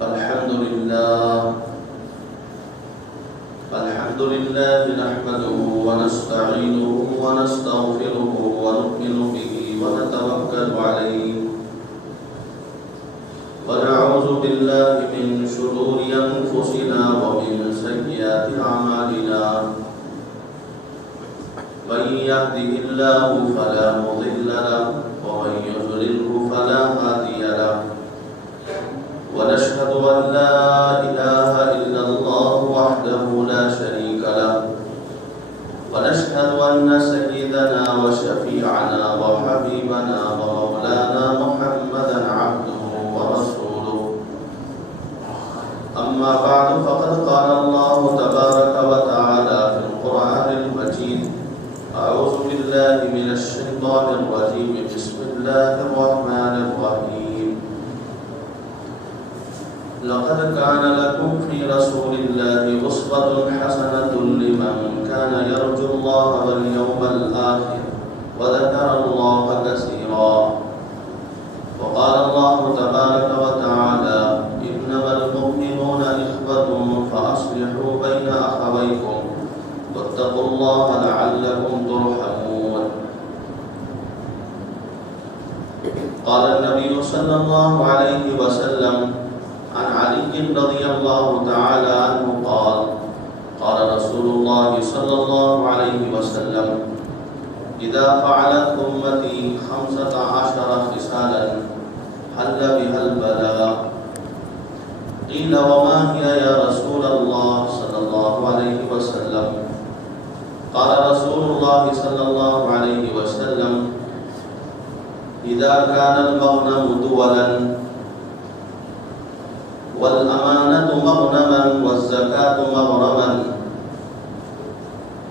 الحمد لله نحمده ونستعينه ونستغفره ونؤمن به ونتوكل عليه ونعوذ بالله من شرور أنفسنا ومن سيئات أعمالنا من يهده الله فلا مضل له ومن يضلله فلا هادي له ونشهد أن لا إله إلا الله وحده لا شريك له ونشهد أن سيدنا وشفيعنا وحبيبنا ومولانا محمدا عبده ورسوله أما بعد فقد قال الله تبارك وتعالى في القرآن المجيد أعوذ بالله من الشيطان الرجيم بسم الله الرحمن الرحيم لقد كان لكم في رسول الله أسوة حسنة لمن كان يرجو الله واليوم الآخر وذكر الله كثيرا وقال الله تبارك وتعالى إنما المؤمنون إخوة فأصلحوا بين أخويكم واتقوا الله لعلكم ترحمون قال النبي صلى الله عليه وسلم عن علي رضي الله تعالى عنه قال قال رسول الله صلى الله عليه وسلم إذا فعلت أمتي 15 خصالا حل بها البلاء قيل وما هي يا رسول الله صلى الله عليه وسلم قال رسول الله صلى الله عليه وسلم إذا كان المغنم دولا والأمانة مغنما والزكاة مغرما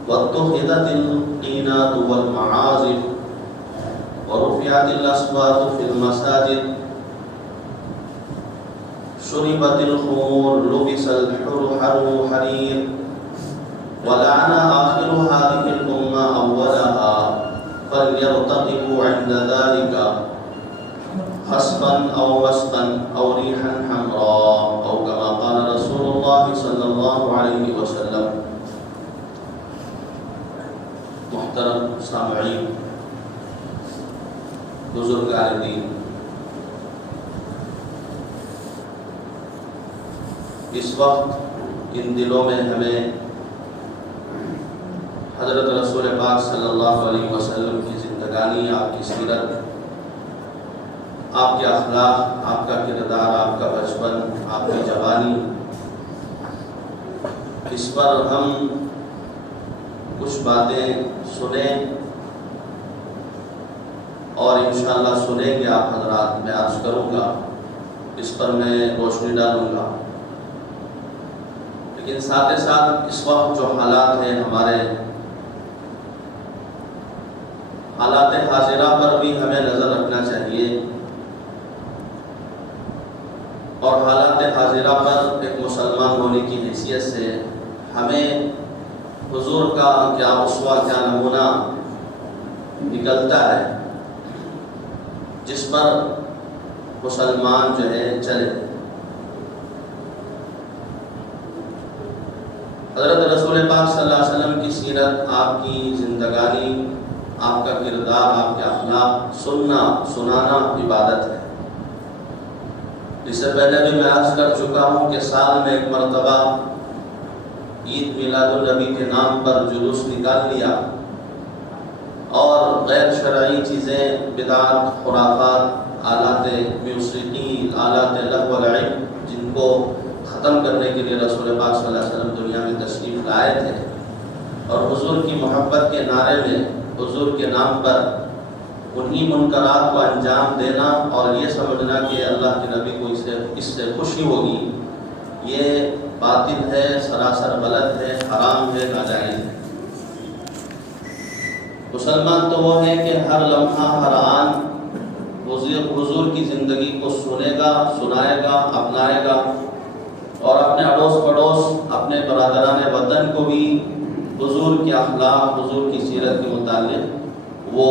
واتخذت القينات والمعازف ورفعت الأصوات في المساجد شربت الخمور لبس الحرير ولعن آخر هذه الأمة أولها فليرتقبوا عند ذلك خصفا أو مسقا أو ريحا حمراء أو كما قال رسول الله صلى الله عليه وسلم. محترم سامعین، بزرگان دین، اس وقت ان دلوں میں ہمیں حضرت رسول پاک صلی اللہ علیہ وسلم کی زندگانی، آپ کی سیرت، آپ کے اخلاق، آپ کا کردار، آپ کا بچپن، آپ کی جوانی، اس پر ہم کچھ باتیں سنیں اور انشاءاللہ سنیں گے آپ حضرات. میں عرض کروں گا، اس پر میں روشنی ڈالوں گا. لیکن ساتھ ساتھ اس وقت جو حالات ہیں ہمارے، حالات حاضرہ پر بھی ہمیں نظر رکھنا چاہیے، اور حالات حاضرہ پر ایک مسلمان ہونے کی حیثیت سے ہمیں حضور کا کیا اسوہ، کیا نمونہ نکلتا ہے جس پر مسلمان جو ہے چلے. حضرت رسول پاک صلی اللہ علیہ وسلم کی سیرت، آپ کی زندگانی، آپ کا کردار، آپ کے اخلاق سننا، سنانا عبادت ہے. اس سے پہلے بھی میں عرض کر چکا ہوں کہ سال میں ایک مرتبہ عید میلاد النبی کے نام پر جلوس نکال لیا اور غیر شرعی چیزیں، بدعات، خرافات، آلات موسیقی، آلات لہو و لعب، جن کو ختم کرنے کے لیے رسول پاک صلی اللہ علیہ وسلم دنیا میں تشریف لائے تھے، اور حضور کی محبت کے نعرے میں حضور کے نام پر انہی منکرات کو انجام دینا اور یہ سمجھنا کہ اللہ کے نبی کو اس سے خوشی ہوگی، یہ باطل ہے، سراسر غلط ہے، حرام ہے، ناجائز ہے. مسلمان تو وہ ہے کہ ہر لمحہ، ہر آن حضور کی زندگی کو سنے گا، سنائے گا، اپنائے گا، اور اپنے اڑوس پڑوس، اپنے برادران وطن کو بھی حضور کے اخلاق، حضور کی سیرت کے متعلق وہ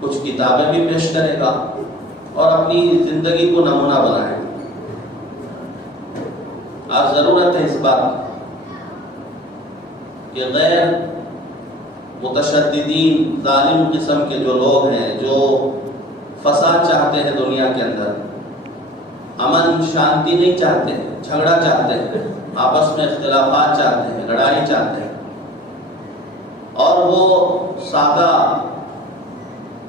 کچھ کتابیں بھی پیش کرے گا اور اپنی زندگی کو نمونہ بنائے گا. آج ضرورت ہے اس بات کہ غیر متشددین ظالم قسم کے جو لوگ ہیں، جو فساد چاہتے ہیں دنیا کے اندر، امن شانتی نہیں چاہتے، جھگڑا چاہتے ہیں، آپس میں اختلافات چاہتے ہیں، لڑائی چاہتے ہیں، اور وہ سادہ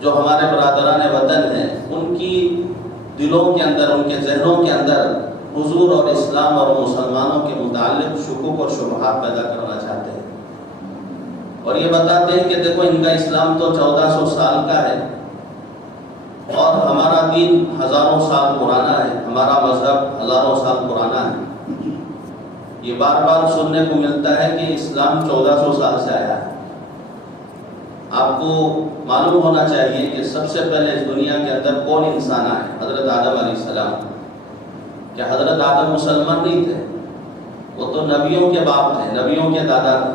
جو ہمارے برادران وطن ہیں، ان کی دلوں کے اندر، ان کے ذہنوں کے اندر حضور اور اسلام اور مسلمانوں کے متعلق شکوک اور شبہات پیدا کرنا چاہتے ہیں، اور یہ بتاتے ہیں کہ دیکھو ان کا اسلام تو 1400 سال کا ہے اور ہمارا دین ہزاروں سال پرانا ہے، ہمارا مذہب ہزاروں سال پرانا ہے۔ یہ بار بار سننے کو ملتا ہے کہ اسلام 1400 سال سے آیا ہے۔ آپ کو معلوم ہونا چاہیے کہ سب سے پہلے اس دنیا کے اندر کون انسان آئے؟ حضرت آدم علیہ السلام۔ کیا حضرت آدم مسلمان نہیں تھے؟ وہ تو نبیوں کے باپ تھے، نبیوں کے دادا تھے۔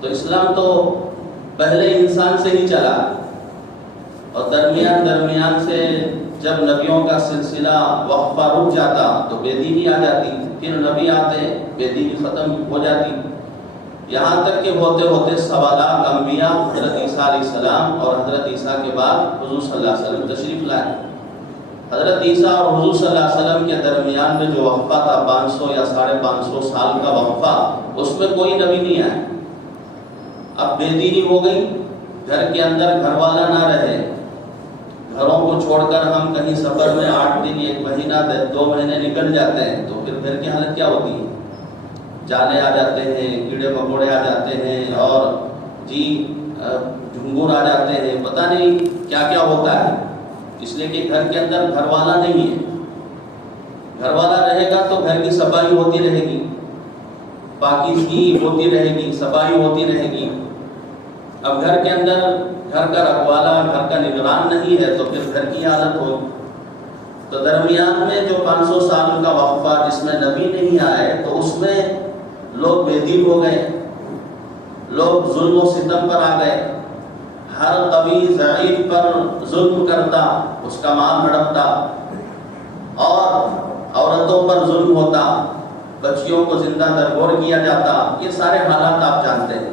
تو اسلام تو پہلے انسان سے ہی چلا، اور درمیان سے جب نبیوں کا سلسلہ وقفہ رک جاتا تو بے دینی آ جاتی، پھر نبی آتے، بے دینی ختم ہو جاتی، یہاں تک کہ ہوتے ہوتے سوالات انبیاء حضرت عیسیٰ علیہ السلام اور حضرت عیسیٰ کے بعد حضور صلی اللہ علیہ وسلم تشریف لائے۔ حضرت عیسیٰ اور حضور صلی اللہ علیہ وسلم کے درمیان میں جو وقفہ تھا 500 یا 550 سال کا وقفہ، اس میں کوئی نبی نہیں آیا۔ اب بے دینی ہو گئی، گھر کے اندر گھر والا نہ رہے، گھروں کو چھوڑ کر ہم کہیں سفر میں 8 دن، 1 مہینہ، 2 مہینے نکل جاتے ہیں، تو پھر گھر کی حالت کیا ہوتی ہے؟ جالے آ جاتے ہیں، کیڑے مکوڑے آ جاتے ہیں، اور جھنگور آ جاتے ہیں، پتہ نہیں کیا کیا ہوتا ہے، اس لیے کہ گھر کے اندر گھر والا نہیں ہے۔ گھر والا رہے گا تو گھر کی صفائی ہوتی رہے گی، پاکیزگی ہوتی رہے گی، صفائی ہوتی رہے گی۔ اب گھر کے اندر گھر کا رکھوالا، گھر کا نگران نہیں ہے تو پھر گھر کی حالت ہوگی۔ تو درمیان میں جو 500 سال کا وقفہ جس میں نبی نہیں آئے، تو اس میں لوگ بے دین ہو گئے، لوگ ظلم و ستم پر آ گئے، ہر قوی ضعیف پر ظلم کرتا، اس کا مال ہڑپتا، اور عورتوں پر ظلم ہوتا، بچیوں کو زندہ درگور کیا جاتا۔ یہ سارے حالات آپ جانتے ہیں۔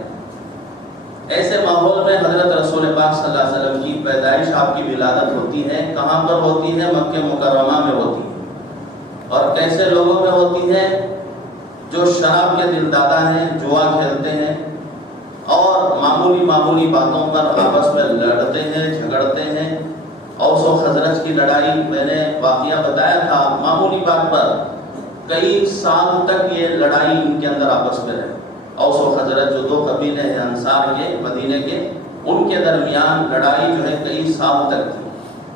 ایسے ماحول میں حضرت رسول پاک صلی اللہ علیہ وسلم کی پیدائش، آپ کی ولادت ہوتی ہے۔ کہاں پر ہوتی ہے؟ مکہ مکرمہ میں ہوتی ہے۔ اور کیسے لوگوں میں ہوتی ہے؟ جو شراب کے دلدادہ ہیں، جوا کھیلتے ہیں، اور معمولی باتوں پر آپس میں لڑتے ہیں، جھگڑتے ہیں۔ اوس و خزرج کی لڑائی میں نے واقعہ بتایا تھا، معمولی بات پر کئی سال تک یہ لڑائی ان کے اندر آپس میں رہی۔ اوس و خزرج جو 2 قبیلے ہیں انصار کے، مدینے کے، ان کے درمیان لڑائی جو ہے کئی سال تک تھی،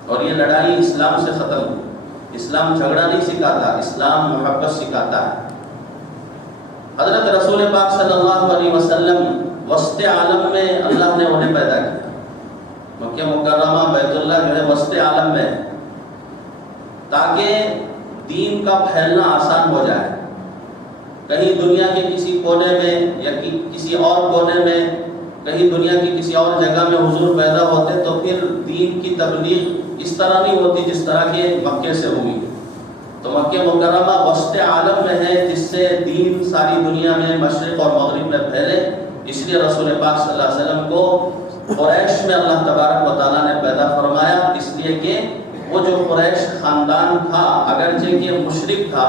اور یہ لڑائی اسلام سے ختم ہوئی۔ اسلام جھگڑا نہیں سکھاتا، اسلام محبت سکھاتا ہے۔ حضرت رسول پاک صلی اللہ علیہ وسلم وسط عالم میں اللہ نے انہیں پیدا کیا۔ مکہ مکرمہ بیت اللہ جو ہے وسط عالم میں، تاکہ دین کا پھیلنا آسان ہو جائے۔ کہیں دنیا کے کسی کونے میں یا کسی اور کونے میں، کہیں دنیا کی کسی اور جگہ میں حضور پیدا ہوتے تو پھر دین کی تبلیغ اس طرح نہیں ہوتی جس طرح کہ مکے سے ہوئی۔ تو مکہ مکرمہ وسط عالم میں ہے، جس سے دین ساری دنیا میں مشرق اور مغرب میں پھیلے۔ اس لیے رسول پاک صلی اللہ علیہ وسلم کو قریش میں اللہ تبارک و تعالیٰ نے پیدا فرمایا، اس لیے کہ وہ جو قریش خاندان تھا، اگرچہ کہ مشرک تھا،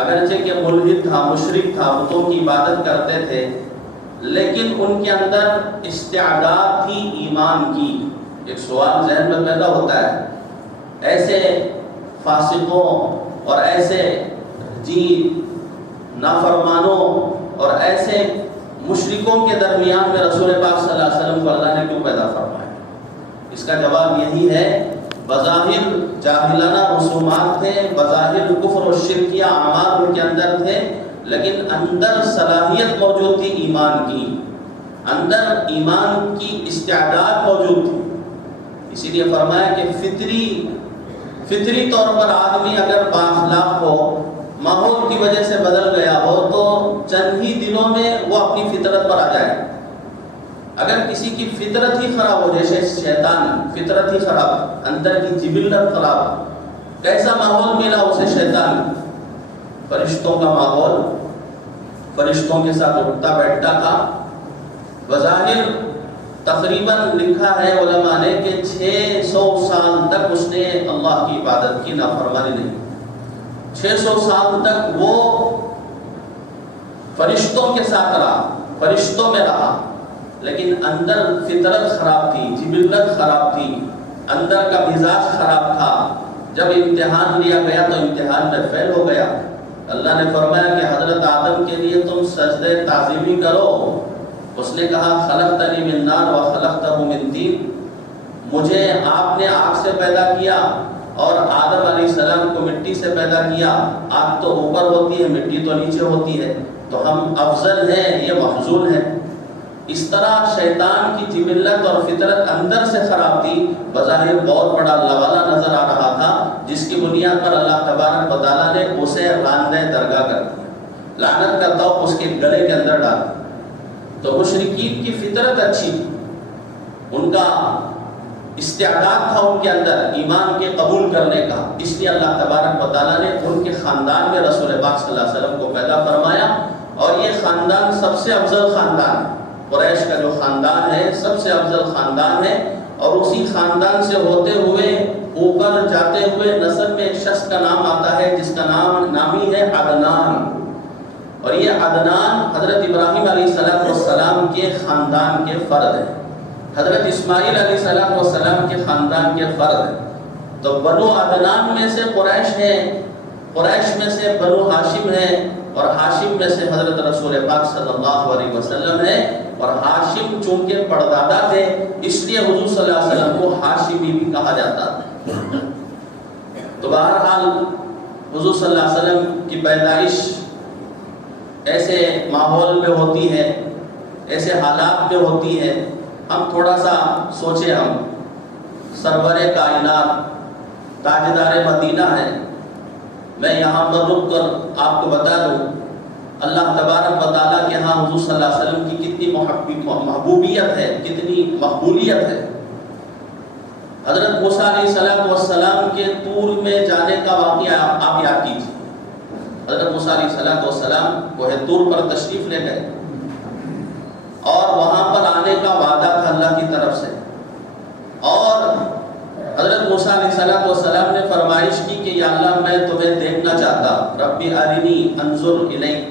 اگرچہ کہ ملحد تھا، مشرک تھا، بتوں کی عبادت کرتے تھے، لیکن ان کے اندر استعداد تھی ایمان کی۔ ایک سوال ذہن میں پیدا ہوتا ہے، ایسے فاسقوں اور ایسے نافرمانوں اور ایسے مشرکوں کے درمیان میں رسول پاک صلی اللہ علیہ وسلم کو اللہ نے کیوں پیدا فرمایا؟ اس کا جواب یہی ہے، بظاہر جاہلانہ رسومات تھے، بظاہر کفر و شرکیہ اعمال ان کے اندر تھے، لیکن اندر صلاحیت موجود تھی ایمان کی، اندر ایمان کی استعداد موجود تھی۔ اسی لیے فرمایا کہ فطری طور پر آدمی اگر بااخلاق ہو، ماحول کی وجہ سے بدل گیا ہو، تو چند ہی دنوں میں وہ اپنی فطرت پر آ جائے۔ اگر کسی کی فطرت ہی خراب ہو، جیسے شیطان فطرت ہی خراب، اندر کی جبلت خراب، کیسا ماحول ملا اسے شیطان؟ فرشتوں کا ماحول، فرشتوں کے ساتھ اٹھتا بیٹھتا تھا. بظاہر تقریباً لکھا ہے علماء نے کہ 600 سال تک اس نے اللہ کی عبادت کی، نافرمانی نہیں. 600 سال تک وہ فرشتوں کے ساتھ رہا، فرشتوں میں رہا، لیکن اندر فطرت خراب تھی، جبلت خراب تھی، اندر کا مزاج خراب تھا. جب امتحان لیا گیا تو امتحان میں فیل ہو گیا. اللہ نے فرمایا کہ حضرت آدم کے لیے تم سجدہ تعظیمی کرو. اس نے کہا خلقتنی من نار و خلقتہ من طین، مجھے آپ نے آگ سے پیدا کیا اور آدم علیہ السلام کو مٹی سے پیدا کیا. آگ تو اوپر ہوتی ہے، مٹی تو نیچے ہوتی ہے، تو ہم افضل ہیں، یہ مفضول ہے. اس طرح شیطان کی جبلت اور فطرت اندر سے خراب تھی. بظاہر بہت بڑا اللہ والا نظر آ رہا تھا، جس کی بنیاد پر اللہ تبارک و تعالیٰ نے اسے راندہ درگاہ کر دیا، لعنت کا طوق اس کے گلے کے اندر ڈال. تو مشرکین کی فطرت اچھی تھی، ان کا استعداد تھا ان کے اندر ایمان کے قبول کرنے کا. اس لیے اللہ تبارک و تعالیٰ نے ان کے خاندان میں رسول پاک صلی اللہ علیہ وسلم کو پیدا فرمایا. اور یہ خاندان سب سے افضل خاندان ہے. قریش کا جو خاندان ہے سب سے افضل خاندان ہے، اور اسی خاندان سے ہوتے ہوئے اوپر جاتے ہوئے نسب میں ایک شخص کا نام آتا ہے جس کا نامی ہے عدنان. اور یہ عدنان حضرت ابراہیم علیہ السلام کے خاندان کے فرد ہیں، حضرت اسماعیل علیہ السلام کے خاندان کے فرد ہیں. تو بنو عدنان میں سے قریش ہے، قریش میں سے بنو ہاشم ہے، اور ہاشم میں سے حضرت رسول پاک صلی اللہ علیہ وسلم ہے. اور ہاشم چونکہ پردادا تھے اس لیے حضور صلی اللہ علیہ وسلم کو ہاشمی بھی کہا جاتا تھا. تو بہرحال حضور صلی اللہ علیہ وسلم کی پیدائش ایسے ماحول میں ہوتی ہے، ایسے حالات میں ہوتی ہے. ہم تھوڑا سا سوچیں، ہم سرور کائنات تاجدار مدینہ ہے. میں یہاں پر رک کر آپ کو بتا دوں اللہ تبارک و تعالیٰ کے ہاں حضور صلی اللہ علیہ وسلم کی کتنی محبوبیت ہے، کتنی مقبولیت ہے. حضرت موسیٰ علیہ السلام کے طور میں جانے کا واقعہ آپ یاد کیجیے. حضرت موسیٰ علیہ السلام کوہ طور پر تشریف لے گئے اور وہاں پر آنے کا وعدہ تھا اللہ کی طرف سے. اور حضرت موسیٰ علیہ السلام نے فرمائش کی کہ یا اللہ میں تمہیں دیکھنا چاہتا، ربی ارنی انظر الیک.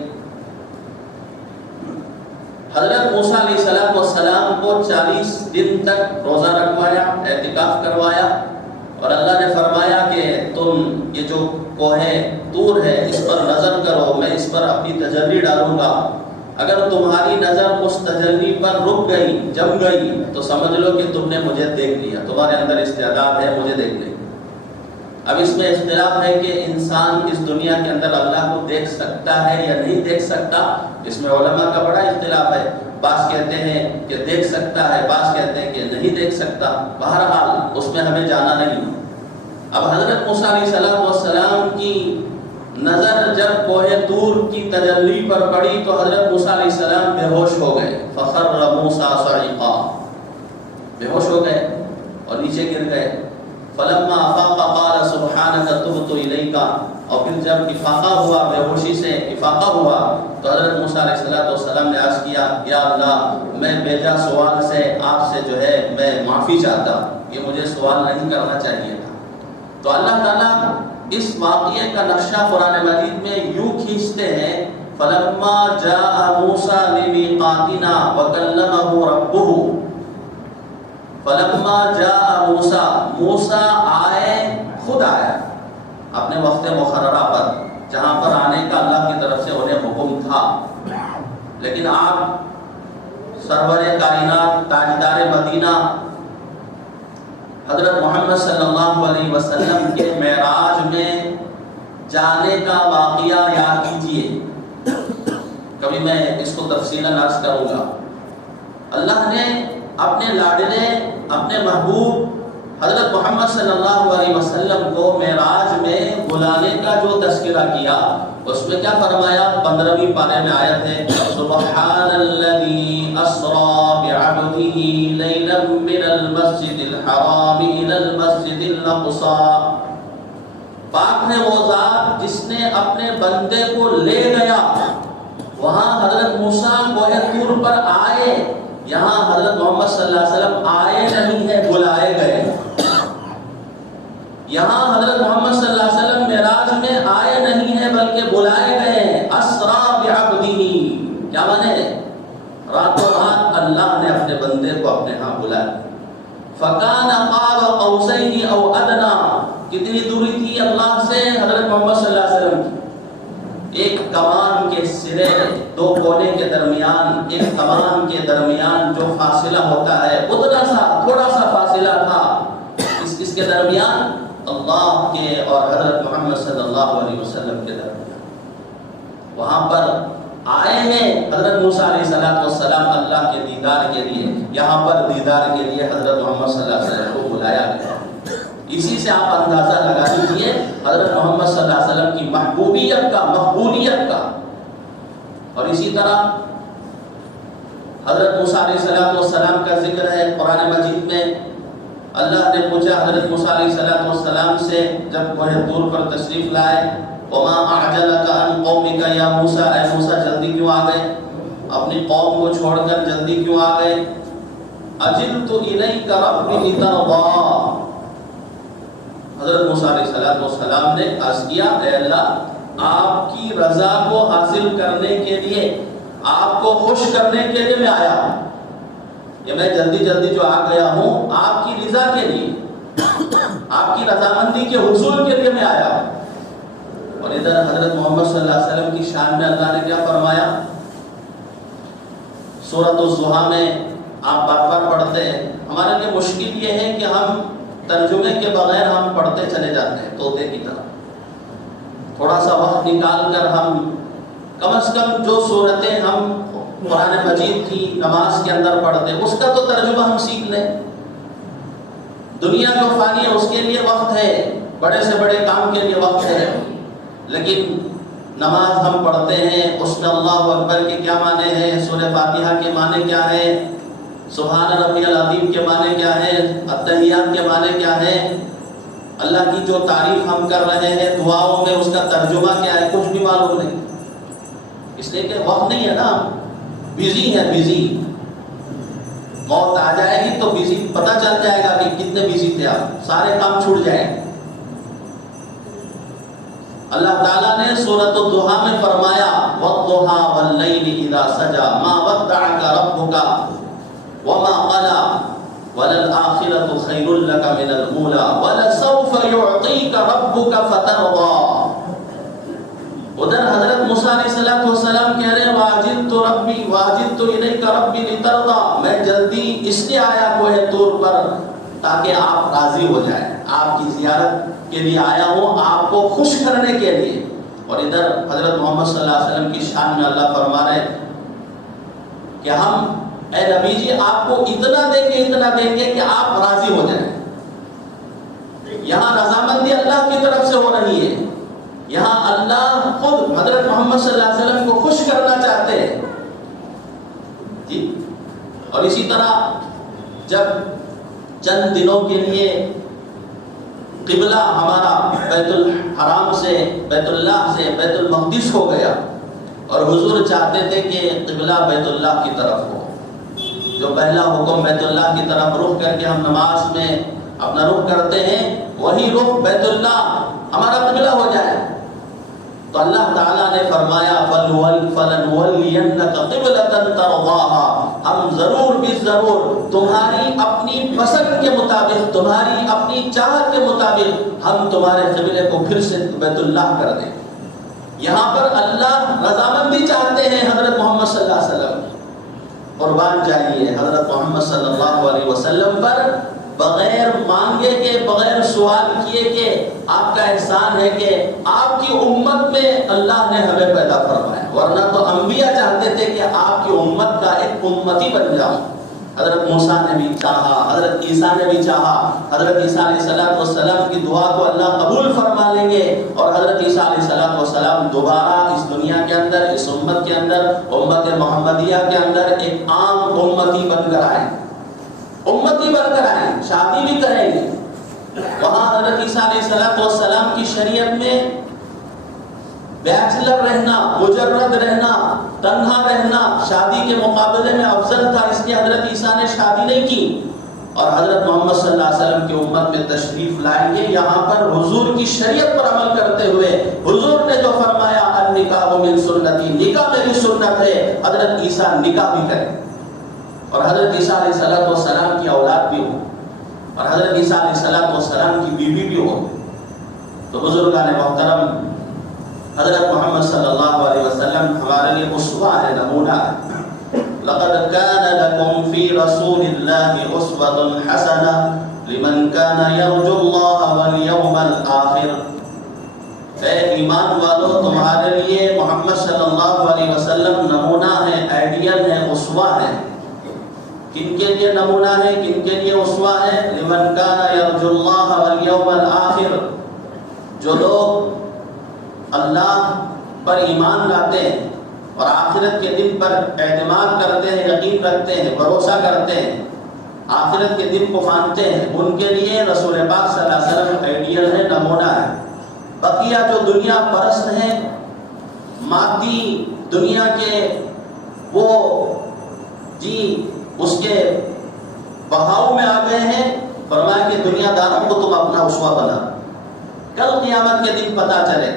حضرت موسیٰ علیہ السلام کو 40 دن تک روزہ رکھوایا، اعتکاف کروایا، اور اللہ نے فرمایا کہ تم یہ جو کوہ طور ہے اس پر نظر کرو، میں اس پر اپنی تجلی ڈالوں گا. اگر تمہاری نظر اس تجلی پر رک گئی، جم گئی، تو سمجھ لو کہ تم نے مجھے دیکھ لیا، تمہارے اندر استعداد ہے مجھے دیکھنے. اب اس میں اختلاف ہے کہ انسان اس دنیا کے اندر اللہ کو دیکھ سکتا ہے یا نہیں دیکھ سکتا. اس میں علماء کا بڑا اختلاف ہے. بعض کہتے ہیں کہ دیکھ سکتا ہے، بعض کہتے ہیں کہ نہیں دیکھ سکتا. بہرحال اس میں ہمیں جانا نہیں. اب حضرت موسیٰ علیہ السلام کی نظر جب کوہ طور کی تجلی پر پڑی تو حضرت موسیٰ علیہ السلام بے ہوش ہو گئے. فخر موسیٰ صعقا، بے ہوش ہو گئے اور نیچے گر گئے. فلما افاق قال سبحانك تبت الیک. اور پھر جب افاقہ ہوا، بے ہوشی سے افاقہ ہوا، تو حضرت موسیٰ علیہ السلام نے عرض کیا یا اللہ میں بیجا سوال سے آپ سے جو ہے میں معافی چاہتا ہوں، یہ مجھے سوال نہیں کرنا چاہیے تھا. تو اللہ تعالیٰ اس واقعے کا نقشہ قرآن مجید میں یوں کھینچتے ہیں فلما جاء موسیٰ لمیقاتنا وکلمہ ربہ. فلما جاء موسیٰ، موسیٰ آئے، خود آیا اپنے وقت مقررہ پر جہاں پر آنے کا اللہ کی طرف سے انہیں حکم تھا. لیکن آپ سرور کائنات تاجدار مدینہ حضرت محمد صلی اللہ علیہ وسلم کے معراج میں جانے کا واقعہ یاد کیجیے. کبھی میں اس کو تفصیلاً عرض کروں گا. اللہ نے اپنے لاڈلے، اپنے محبوب حضرت محمد صلی اللہ علیہ وسلم کو معراج میں بلانے کا جو تذکرہ کیا اس میں کیا فرمایا؟ 15ویں پارے میں آیت ہے سبحان الذی اسری بعبدہ لیلا من المسجد الحرام الى المسجد الاقصى پاک ہے وہ ذات جس نے اپنے بندے کو لے گیا. وہاں حضرت موسیٰ کوہ طور پر آئے, یہاں حضرت محمد صلی اللہ علیہ وسلم آئے نہیں ہے, بلائے گئے. یہاں حضرت محمد صلی اللہ علیہ وسلم معراج میں آئے نہیں ہیں بلکہ بلائے گئے ہیں. اسرا بعبدہ, کیا مانے؟ راتوں رات اللہ نے اپنے بندے کو اپنے ہاں بلایا. فکان قاب قوسین او ادنی, کتنی دوری تھی اللہ سے حضرت محمد صلی اللہ علیہ وسلم کی؟ ایک کمان کے سرے دو کونے کے درمیان, ایک کمان کے درمیان جو فاصلہ ہوتا ہے اتنا سا تھوڑا سا فاصلہ تھا. اس کے درمیان اللہ کے اور حضرت محمد صلی اللہ علیہ وسلم کے درمیان. وہاں پر آئے ہیں حضرت موسیٰ علیہ السلام اللہ کے دیدار کے لیے, یہاں پر دیدار کے لیے حضرت محمد صلی اللہ علیہ وسلم کو بلایا گیا. اسی سے آپ اندازہ لگا لیجیے حضرت محمد صلی اللہ علیہ وسلم کی محبوبیت کا, مقبولیت کا. اور اسی طرح حضرت موسیٰ علیہ السلام کا ذکر ہے قرآن مجید میں. اللہ نے پوچھا حضرت موسیٰ علیہ السلام سے جب کوہ طور پر تشریف لائے, وما اعجلک عن قومک یا موسیٰ, اے موسیٰ جلدی کیوں آ گئے, اپنی قوم کو چھوڑ کر جلدی کیوں آ گئے؟ عجلت الیک ربی لترضی, حضرت موسیٰ علیہ السلام نے عرض کیا اے اللہ آپ کی رضا کو حاصل کرنے کے لیے, آپ کو خوش کرنے کے لیے میں آیا ہوں. کہ میں جلدی جلدی جو آ گیا ہوں آپ کی رضا کے لیے, آپ کی رضامندی کے حصول کے لیے میں آیا ہوں. اور ادھر حضرت محمد صلی اللہ علیہ وسلم کی شان میں اللہ نے کیا فرمایا؟ سورۃ الضحیٰ میں آپ بار بار پڑھتے ہیں. ہمارے لیے مشکل یہ ہے کہ ہم ترجمے کے بغیر ہم پڑھتے چلے جاتے ہیں طوطے کی طرح. تھوڑا سا وقت نکال کر ہم کم از کم جو صورتیں ہم قرآن مجید کی نماز کے اندر پڑھتے ہیں اس کا تو ترجمہ ہم سیکھ لیں. دنیا جو فانی ہے اس کے لیے وقت ہے, بڑے سے بڑے کام کے لیے وقت ہے, لیکن نماز ہم پڑھتے ہیں اس میں اللہ اکبر کے کیا معنی ہیں, سورہ فاتحہ کے معنی کیا ہیں, سبحان ربی العظیم کے معنی کیا ہیں, التحیات کے معنی کیا ہیں, اللہ کی جو تعریف ہم کر رہے ہیں دعاؤں میں اس کا ترجمہ کیا ہے, کچھ بھی معلوم نہیں. اس لیے کہ وقت نہیں ہے نا, بیزی ہے, بیزی. موت آ جائے گی تو بیزی پتہ چل جائے گا کہ کتنے بیزی تھے آپ, سارے کام چھوٹ جائیں. اللہ تعالیٰ نے سورۃ الضحیٰ میں فرمایا والضحیٰ واللیل اذا سجا ما ودعک ربک وما قلى وللآخرة خیر لک من الأولى ولسوف یعطیک ربک فترضی. ادھر حضرت موسیٰ علیہ السلام کہہ رہے ہیں واجلت ربی واجلت الیک ربی لترضی, میں جلدی اس لیے آیا کوہ طور پر تاکہ آپ راضی ہو جائیں, آپ کی زیارت کے لیے آیا ہوں, آپ کو خوش کرنے کے لیے. اور ادھر حضرت محمد صلی اللہ علیہ وسلم کی شان میں اللہ فرما رہے کہ ہم اے نبی جی آپ کو اتنا دیں گے کہ آپ راضی ہو جائیں. یہاں رضامندی اللہ کی طرف سے ہو رہی ہے, یہاں اللہ خود حضرت محمد صلی اللہ علیہ وسلم کو خوش کرنا چاہتے ہیں جی. اور اسی طرح جب چند دنوں کے لیے قبلہ ہمارا بیت الحرام سے, بیت اللہ سے بیت المقدس ہو گیا اور حضور چاہتے تھے کہ قبلہ بیت اللہ کی طرف ہو. جو پہلا حکم بیت اللہ کی طرف رخ کر کے ہم نماز میں اپنا رخ کرتے ہیں وہی رخ بیت اللہ ہمارا قبلہ ہو جائے. تو اللہ تعالیٰ نے فرمایا فَلَنُوَلِّيَنَّكَ قِبْلَةً تَرْضَاهَا, ہم ضرور بھی ضرور تمہاری اپنی پسند کے مطابق, تمہاری اپنی چاہت کے مطابق ہم تمہارے قبلے کو پھر سے بیت اللہ کر دیں. یہاں پر اللہ رضامندی چاہتے ہیں حضرت محمد صلی اللہ علیہ وسلم. قربان جائیے حضرت محمد صلی اللہ علیہ وسلم پر بغیر مانگے کے, بغیر سوال کیے کہ آپ کا احسان ہے کہ آپ کی امت میں اللہ نے ہمیں پیدا فرمایا, ورنہ تو انبیاء چاہتے تھے کہ آپ کی امت کا ایک امتی بن جاؤں. حضرت موسیٰ نے بھی چاہا, حضرت عیسیٰ نے بھی چاہا, حضرت عیسیٰ علیہ السلام کی دعا کو اللہ قبول فرما لیں گے اور حضرت عیسیٰ علیہ السلام دوبارہ اس دنیا کے اندر, اس امت کے اندر, امت محمدیہ کے اندر ایک عام امتی بن کر آئیں, امتی بن کر آئیں, شادی بھی کریں گے, وہاں حضرت عیسیٰ علیہ السلام کی شریعت میں بیچلر رہنا، مجرد رہنا، تنہا رہنا شادی کے مقابلے میں افضل تھا، اس لیے حضرت عیسیٰ نے شادی نہیں کی، اور حضرت محمد صلی اللہ علیہ وسلم کی امت میں تشریف لائیں گے یہاں پر حضور کی شریعت پر عمل کرتے ہوئے حضور نے جو فرمایا النکاح من سنتی، نکاح میری سنت ہے، حضرت عیسیٰ نکاح بھی کریں اور حضرت عیسیٰ علیہ السلام کی اولاد بھی ہو اور حضرت عیسیٰ علیہ السلام کی بیوی بھی ہو۔ تو بزرگان محترم، حضرت محمد صلی اللہ علیہ وسلم ہمارے لیے اسوہ ہے، نمونہ ہے۔ لقد كان لكم في رسول الله أسوة حسنة لمن كان يرجو الله واليوم الآخر۔ اے ایمان والو، تمہارے لیے محمد صلی اللہ علیہ وسلم نمونہ ہے، آئیڈیل ہے، اسوہ ہے۔ کن کے لیے نمونہ ہے، کن کے لیے اسوہ ہے؟ لمن كان يرجو الله واليوم الآخر، جو لوگ اللہ پر ایمان لاتے ہیں اور آخرت کے دن پر اعتماد کرتے ہیں، یقین رکھتے ہیں، بھروسہ کرتے ہیں، آخرت کے دن کو مانتے ہیں، ان کے لیے رسول پاک صلی اللہ علیہ وسلم آئیڈیل ہے، نمونہ ہے۔ بقیہ جو دنیا پرست ہیں، مادی دنیا کے وہ اس کے بہاؤ میں آ گئے ہیں، فرمایا کہ دنیا داروں کو تم اپنا اسوہ بنا، کل قیامت کے دن پتہ چلے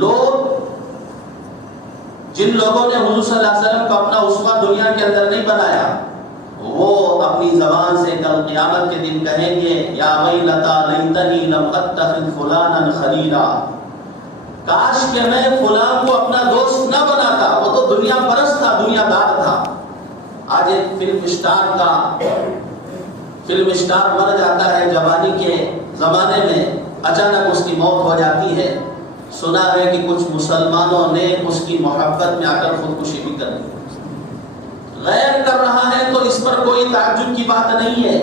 لوگ جن لوگوں نے حضور صلی اللہ علیہ وسلم کو اپنا اسوہ دنیا کے اندر نہیں بنایا، وہ اپنی زبان سے کل قیامت کے دن کہیں گے یا ویلتا لیتنی لم اتخذ فلانا خلیلا، کاش کہ میں فلان کو اپنا دوست نہ بناتا، وہ تو دنیا پرست تھا، دنیا دار تھا۔ آج ایک فلم اسٹار مر جاتا ہے جوانی کے زمانے میں، اچانک اس کی موت ہو جاتی ہے، سنا ہے کہ کچھ مسلمانوں نے اس کی محبت میں آ کر خودکشی بھی کر لی۔ غیر کر رہا ہے تو اس پر کوئی تعجب کی بات نہیں ہے،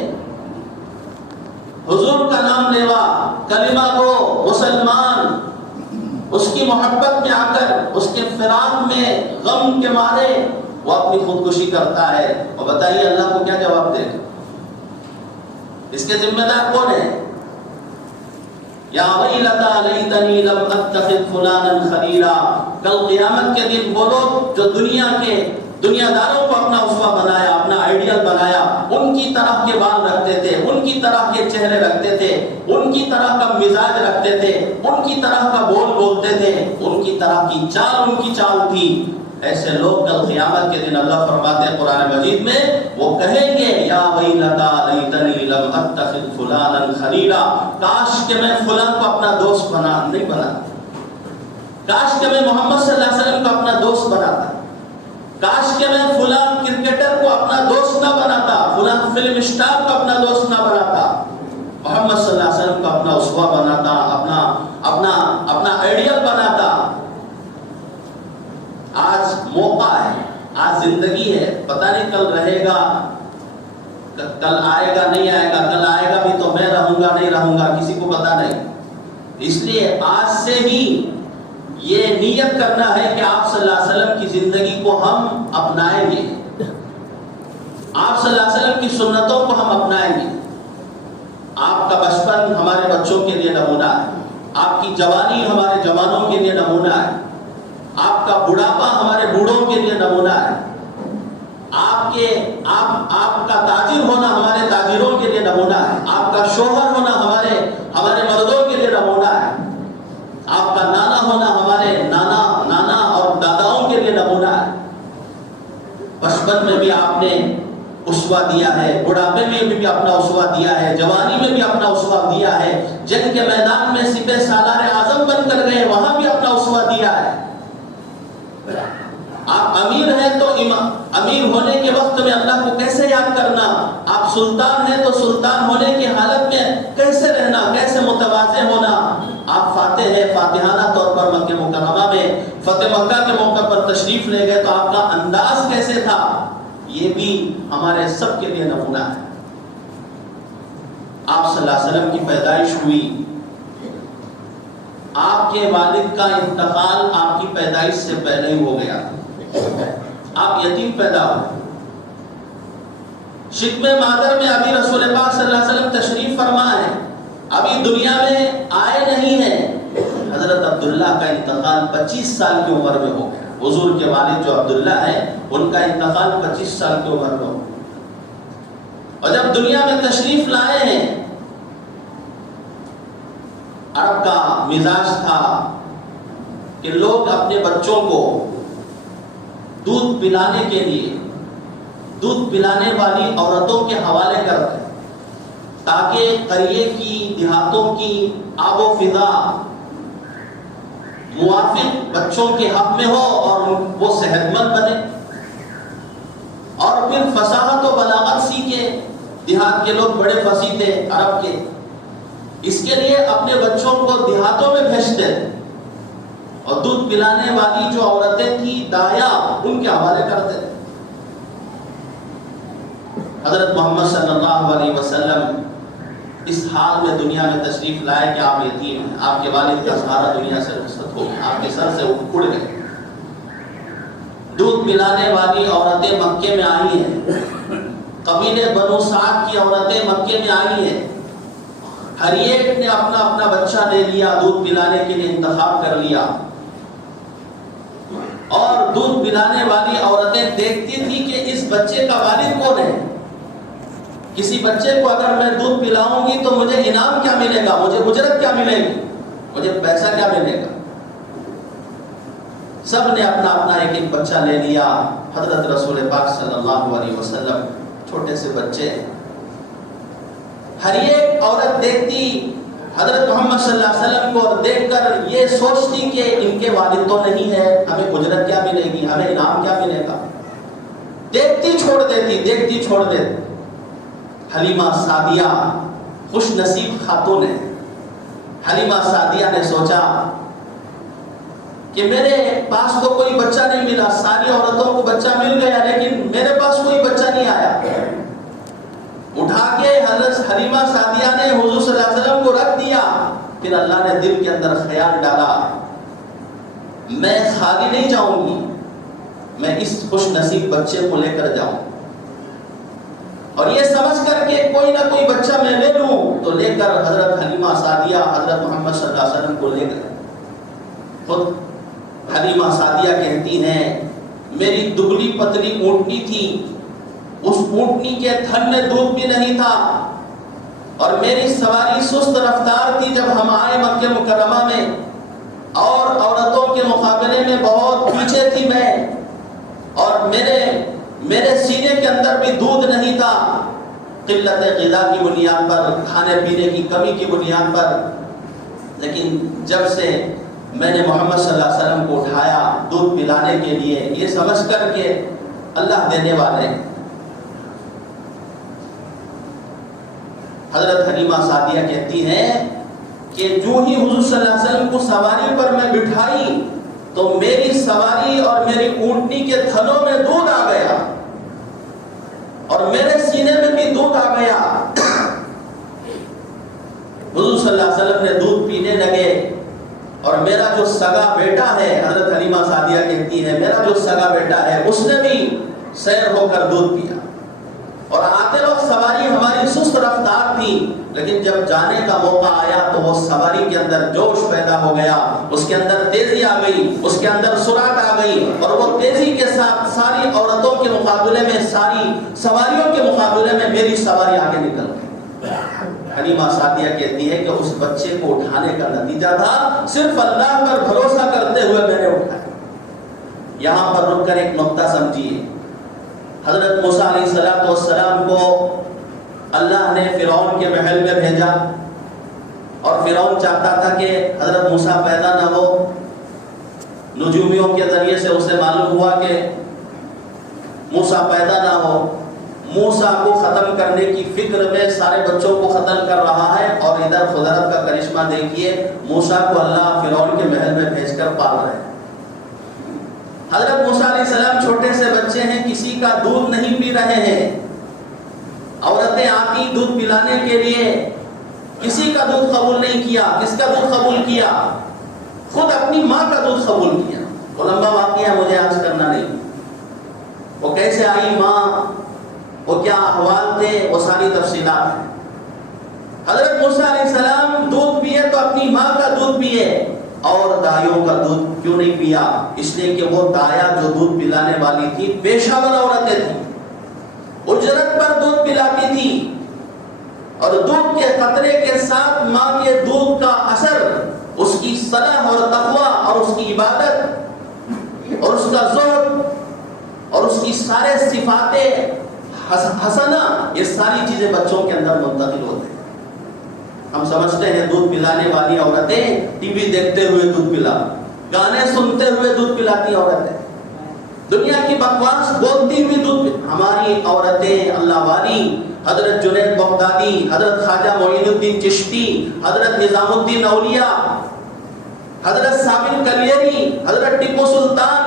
حضور کا نام لیوا، کلمہ گو، مسلمان، اس کی محبت میں آ کر اس کے فراق میں غم کے مارے وہ اپنی خودکشی کرتا ہے، اور بتائیے اللہ کو کیا جواب دے گا؟ اس کے ذمہ دار کون ہے؟ یا ویلتا لیتنی لم اتخذ فلانا خلیلا، کل قیامت کے دن وہ لوگ جو دنیا داروں کو اپنا اسوہ بنایا، اپنا آئیڈیل بنایا، ان کی طرح کے بال رکھتے تھے، ان کی طرح کے چہرے رکھتے تھے، ان کی طرح کا مزاج رکھتے تھے، ان کی طرح کا بولتے تھے، ان کی طرح کی چال ان کی چال تھی، ایسے لوگ کل قیامت کے دن اللہ فرماتے ہیں قرآن مجید میں، وہ کہیں گے یا ویلتا لیتنی لم اتخذ فلانا خلیلا، کاش کہ میں فلاں کو اپنا دوست نہیں بنا، کاش کہ میں محمد صلی اللہ علیہ وسلم کو اپنا دوست بناتا، کاش کہ میں فلاں کرکٹر کو اپنا دوست نہ بناتا، فلاں فلم اسٹار کو اپنا دوست نہ بناتا، محمد صلی اللہ علیہ وسلم کو اپنا اسوہ بناتا، اپنا آئیڈیل بناتا۔ آج موقع ہے، آج زندگی ہے، پتہ نہیں کل رہے گا، کل آئے گا نہیں آئے گا، کل آئے گا بھی تو میں رہوں گا نہیں رہوں گا، کسی کو پتہ نہیں۔ اس لیے آج سے ہی یہ نیت کرنا ہے کہ آپ صلی اللہ علیہ وسلم کی زندگی کو ہم اپنائیں گے، آپ صلی اللہ علیہ وسلم کی سنتوں کو ہم اپنائیں گے۔ آپ کا بچپن ہمارے بچوں کے لیے نمونہ ہے، آپ کی جوانی ہمارے جوانوں کے لیے نمونہ ہے، آپ کا بڑھاپا ہمارے بوڑھوں کے لیے نمونہ ہے، آپ کا تاجر ہونا ہمارے تاجروں کے لیے نمونہ ہے، آپ کا شوہر ہونا ہمارے مردوں کے لیے نمونہ ہے، آپ کا نانا ہونا ہمارے نانا اور داداؤں کے لیے نمونہ ہے۔ بچپن میں بھی آپ نے اسوہ دیا ہے، بڑھاپے میں بھی اپنا اسوہ دیا ہے، جوانی میں بھی اپنا اسوہ دیا ہے، جنگ کے میدان میں سپہ سالار اعظم بن کر گئے، وہاں بھی اپنا اسوہ دیا ہے۔ آپ امیر ہیں تو امیر ہونے کے وقت میں اللہ کو کیسے یاد کرنا، آپ سلطان ہیں تو سلطان ہونے کی حالت میں کیسے رہنا، کیسے متواضع ہونا، آپ فاتح ہیں، فاتحانہ طور پر مکہ مکرمہ میں فتح مکہ کے موقع پر تشریف لے گئے تو آپ کا انداز کیسے تھا، یہ بھی ہمارے سب کے لیے نمونہ ہے۔ آپ صلی اللہ علیہ وسلم کی پیدائش ہوئی، آپ کے والد کا انتقال آپ کی پیدائش سے پہلے ہی ہو گیا، آپ یتیم پیدا ہوئے، شکم مادر میں ابھی رسول پاک صلی اللہ علیہ وسلم تشریف فرما ہے، ابھی دنیا میں آئے نہیں ہیں، حضرت عبداللہ کا انتقال 25 سال کی عمر میں ہو گیا۔ حضور کے والد جو عبداللہ ہیں ان کا انتقال 25 سال کی عمر میں ہو گیا، اور جب دنیا میں تشریف لائے ہیں، عرب کا مزاج تھا کہ لوگ اپنے بچوں کو دودھ پلانے کے لیے دودھ پلانے والی عورتوں کے حوالے کرتے تاکہ قریے کی، دیہاتوں کی آب و فضا موافق بچوں کے حق میں ہو اور وہ صحت مند بنے، اور پھر فصاحت و بلاغت سیکھے۔ دیہات کے لوگ بڑے فصیح تھے عرب کے، اس کے لیے اپنے بچوں کو دیہاتوں میں بھیجتے اور دودھ پلانے والی جو عورتیں تھیں دایا ان کے حوالے کرتے۔ حضرت محمد صلی اللہ علیہ وسلم اس حال میں دنیا میں تشریف لائے کہ آپ یتیم ہیں، آپ کے والد کا سہارا دنیا سے رخصت ہو گیا، آپ کے سر سے اڑ گئے۔ دودھ پلانے والی عورتیں مکے میں آئی ہیں، قبیلے بنو سعد کی عورتیں مکے میں آئی ہیں، ہر ایک نے اپنا اپنا بچہ لے لیا، دودھ پلانے کے لیے انتخاب کر لیا، اور دودھ پلانے والی عورتیں دیکھتی تھی کہ اس بچے کا والد کون ہے، کسی بچے کو اگر میں دودھ پلاؤں گی تو مجھے انعام کیا ملے گا، مجھے اجرت کیا ملے گی، مجھے پیسہ کیا ملے گا۔ سب نے اپنا اپنا ایک ایک بچہ لے لیا۔ حضرت رسول پاک صلی اللہ علیہ وسلم چھوٹے سے بچے، ہر ایک عورت دیکھتی حضرت محمد صلی اللہ علیہ وسلم کو اور دیکھ کر یہ سوچتی کہ ان کے والد تو نہیں ہے، ہمیں اجرت کیا ملے گی، ہمیں انعام کیا ملے گا، دیکھتی چھوڑ دیتی، دیکھتی چھوڑ دیتی۔ حلیمہ سعدیہ خوش نصیب خاتون ہے، حلیمہ سعدیہ نے سوچا کہ میرے پاس تو کوئی بچہ نہیں ملا، ساری عورتوں کو بچہ مل گیا لیکن میرے پاس کوئی بچہ نہیں آیا۔ اٹھا کے حضرت حلیمہ سعدیہ نے حضور صلی اللہ علیہ وسلم کو رکھ دیا، پھر اللہ نے دل کے اندر خیال ڈالا میں خالی نہیں جاؤں گی، میں اس خوش نصیب بچے کو لے کر جاؤں، اور یہ سمجھ کر کہ کوئی نہ کوئی بچہ میں لے لوں، تو لے کر حضرت حلیمہ سعدیہ حضرت محمد صلی اللہ علیہ وسلم کو لے گئے۔ خود حلیمہ سعدیہ کہتی ہیں میری دبلی پتلی اونٹنی تھی، اس اونٹنی کے تھن میں دودھ بھی نہیں تھا، اور میری سواری سست رفتار تھی۔ جب ہم آئے مکہ مکرمہ میں اور عورتوں کے مقابلے میں بہت پیچھے تھی میں، اور میرے سینے کے اندر بھی دودھ نہیں تھا، قلت غذا کی بنیاد پر، کھانے پینے کی کمی کی بنیاد پر، لیکن جب سے میں نے محمد صلی اللہ علیہ وسلم کو اٹھایا دودھ پلانے کے لیے، یہ سمجھ کر کہ اللہ دینے والے ہیں۔ حضرت حلیمہ سعدیہ کہتی ہیں کہ جو ہی حضور صلی اللہ علیہ وسلم کو سواری پر میں بٹھائی تو میری سواری اور میری اونٹنی کے تھنوں میں دودھ آ گیا، اور میرے سینے میں بھی دودھ آ گیا۔ حضور صلی اللہ علیہ وسلم نے دودھ پینے لگے، اور میرا جو سگا بیٹا ہے، حضرت حلیمہ سعدیہ کہتی ہے میرا جو سگا بیٹا ہے اس نے بھی سیر ہو کر دودھ پیا، اور آتے وقت سواری ہماری سست رفتار تھی، لیکن جب جانے کا موقع آیا تو وہ سواری کے اندر جوش پیدا ہو گیا، اس کے اندر تیزی آ گئی، اس کے اندر سرعت آ گئی، اور وہ تیزی کے ساتھ ساری عورتوں کے مقابلے میں، ساری سواریوں کے مقابلے میں میری سواری آگے نکل گئی۔ حلیمہ سعدیہ کہتی ہے کہ اس بچے کو اٹھانے کا نتیجہ تھا صرف اللہ پر بھروسہ کرتے ہوئے میں نے اٹھایا۔ یہاں پر رک کر ایک نقطہ سمجھیے، حضرت موسیٰ علیہ السلام کو اللہ نے فرعون کے محل میں بھیجا، اور فرعون چاہتا تھا کہ حضرت موسیٰ پیدا نہ ہو۔ نجومیوں کے ذریعے سے اسے معلوم ہوا کہ موسیٰ پیدا نہ ہو، موسیٰ کو ختم کرنے کی فکر میں سارے بچوں کو قتل کر رہا ہے، اور ادھر قدرت کا کرشمہ دیکھیے، موسیٰ کو اللہ فرعون کے محل میں بھیج کر پال رہے ہیں۔ حضرت موسیٰ علیہ السلام چھوٹے سے بچے ہیں، کسی کا دودھ نہیں پی رہے ہیں، عورتیں آتی دودھ پلانے کے لیے، کسی کا دودھ قبول نہیں کیا۔ کس کا دودھ قبول کیا؟ خود اپنی ماں کا دودھ قبول کیا۔ وہ لمبا واقعہ مجھے آج کرنا نہیں، وہ کیسے آئی ماں وہ کیا احوال تھے، وہ ساری تفصیلات ہیں۔ حضرت موسیٰ علیہ السلام دودھ پیے تو اپنی ماں کا دودھ پیے، اور دائیوں کا دودھ کیوں نہیں پیا؟ اس لیے کہ وہ دایا جو دودھ پلانے والی تھی پیشہ ور عورتیں تھیں، اجرت پر دودھ پلاتی تھی، اور دودھ کے قطرے کے ساتھ ماں کے دودھ کا اثر، اس کی صلاح اور تقویٰ اور اس کی عبادت اور اس کا زہد اور اس کی سارے صفات حسنہ، یہ ساری چیزیں بچوں کے اندر منتقل ہوتے ہیں۔ ہم سمجھتے ہیں دودھ پلانے والی عورتیں ٹی وی دیکھتے ہوئے دودھ پلا، گانے سنتے ہوئے دودھ پلاتی عورتیں، دنیا کی بکواس بولتی ہوئی دودھ ہماری عورتیں اللہ والی، حضرت جنید بغدادی، حضرت خواجہ معین الدین چشتی، حضرت نظام الدین اولیاء، حضرت سابق کلیری، حضرت ٹیپو سلطان،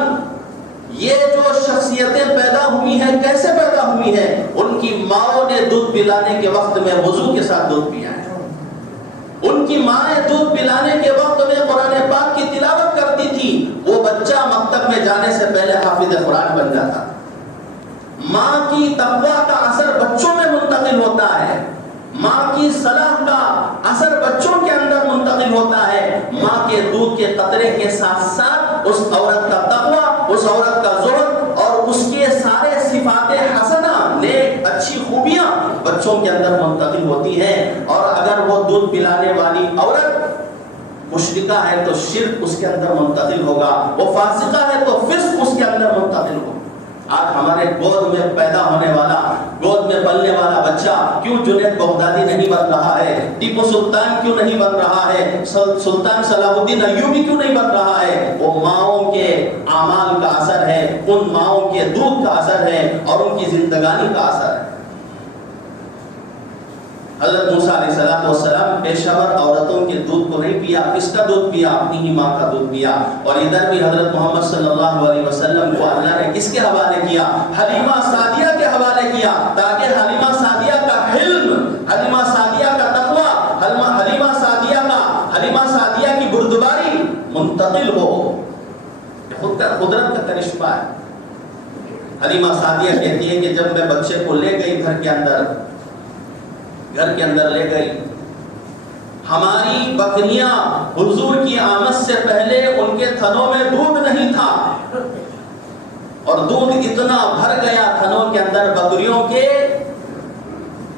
یہ جو شخصیتیں پیدا ہوئی ہیں کیسے پیدا ہوئی ہیں؟ ان کی ماں نے دودھ پلانے کے وقت میں وضو کے ساتھ دودھ پیا ہے، ان کی ماں دودھ پلانے کے وقت میں قرآن پاک کی تلاوت کرتی تھی، وہ بچہ مکتب میں جانے سے پہلے حافظ قرآن بن جاتا۔ ماں کی تقویٰ کا اثر بچوں میں منتقل ہوتا ہے، ماں کی صلاح کا اثر بچوں کے اندر منتقل ہوتا ہے۔ ماں کے دودھ کے قطرے کے ساتھ ساتھ اس عورت کا تقویٰ، اس عورت کا زہد اور اس کے سارے صفات حسنہ، نیک اچھی خوبیاں بچوں کے اندر منتقل ہوتی ہیں۔ اور اگر وہ دودھ پلانے والی عورت مشرکہ ہے تو شرک اس کے اندر منتقل ہوگا، وہ فاسقہ ہے تو فسق اس کے اندر منتقل ہوگا۔ آج ہمارے گود میں پیدا ہونے والا، گود میں پلنے والا بچہ کیوں جنید بغدادی نہیں بن رہا ہے، ٹیپو سلطان کیوں نہیں بن رہا ہے، سلطان صلاح الدین ایوبی کیوں نہیں بن رہا ہے؟ وہ ماؤں کے اعمال کا اثر ہے، ان ماؤں کے دودھ کا اثر ہے اور ان کی زندگانی کا اثر ہے۔ حضرت موسیٰ علیہ السلام پیشہ ور عورتوں کے دودھ کو نہیں پیا، کس کا دودھ پیا؟ اپنی ہی ماں کا دودھ پیا۔ اور ادھر بھی حضرت محمد صلی اللہ علیہ وسلم کو اللہ نے کس کے حوالے کیا؟ حلیمہ سعدیہ کے حوالے کیا، تاکہ حلیمہ سعدیہ کا حلم، حلیمہ سعدیہ کا تقویٰ، حلیمہ سعدیہ کی بردباری منتقل ہو۔ خود کا قدرت کا کرشمہ ہے۔ حلیمہ سعدیہ کہتی ہے کہ جب میں بچے کو لے گئی گھر کے اندر لے گئی، ہماری بکریاں حضور کی آمد سے پہلے ان کے تھنوں میں دودھ نہیں تھا، اور دودھ اتنا بھر گیا تھنوں کے اندر بکریوں کے،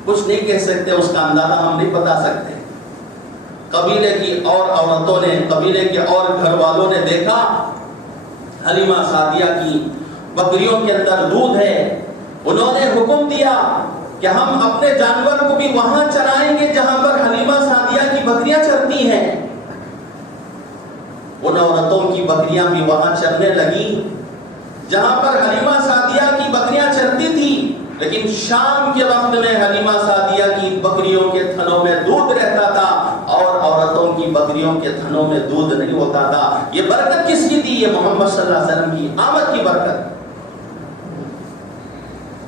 کچھ نہیں کہہ سکتے، اس کا اندازہ ہم نہیں بتا سکتے۔ قبیلے کی اور عورتوں نے، قبیلے کے اور گھر والوں نے دیکھا حلیمہ سعدیہ کی بکریوں کے اندر دودھ ہے، انہوں نے حکم دیا کہ ہم اپنے جانور کو بھی وہاں چرائیں گے جہاں پر حلیمہ سعدیہ کی بکریاں چرتی ہیں۔ ان عورتوں کی بکریاں بھی وہاں چرنے لگی جہاں پر حلیمہ سعدیہ کی بکریاں چرتی تھی، لیکن شام کے وقت میں حلیمہ سعدیہ کی بکریوں کے تھنوں میں دودھ رہتا تھا اور عورتوں کی بکریوں کے تھنوں میں دودھ نہیں ہوتا تھا۔ یہ برکت کس کی تھی؟ یہ محمد صلی اللہ علیہ وسلم کی آمد کی برکت۔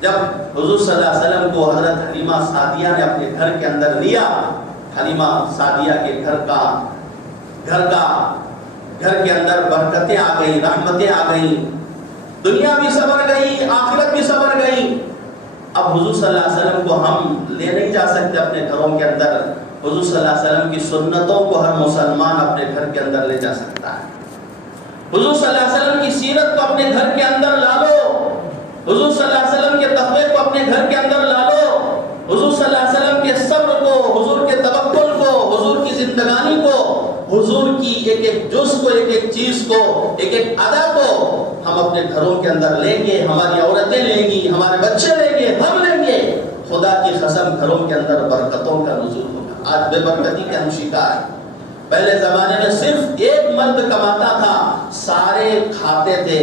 جب حضور صلی اللہ علیہ وسلم کو حضرت حلیمہ سعدیہ نے اپنے گھر کے اندر لیا، حلیمہ سعدیہ کے گھر کے اندر برکتیں آ گئی، رحمتیں آ گئی، دنیا بھی سنور گئی، آخرت بھی سنور گئی۔ اب حضور صلی اللہ علیہ وسلم کو ہم لے نہیں جا سکتے اپنے گھروں کے اندر۔ حضور صلی اللہ علیہ وسلم کی سنتوں کو ہر مسلمان اپنے گھر کے اندر لے جا سکتا ہے۔ حضور صلی اللہ علیہ وسلم کی سیرت کو اپنے گھر کے اندر لا لو، حضور صلی اللہ علیہ وسلم کے تقوی کو اپنے گھر کے اندر لا لو، حضور صلی اللہ علیہ وسلم کے صبر کو، حضور کے توکل کو، حضور کی زندگانی کو، حضور کی ایک ایک جز کو، ایک ایک چیز کو، ایک ایک ادا کو ہم اپنے گھروں کے اندر لیں گے، ہماری عورتیں لیں گی، ہمارے بچے لیں گے، ہم لیں گے، خدا کی قسم گھروں کے اندر برکتوں کا نزول ہوگا۔ آج بے برکتی کے ہم شکار ہیں۔ پہلے زمانے میں صرف ایک مرد کماتا تھا، سارے کھاتے تھے،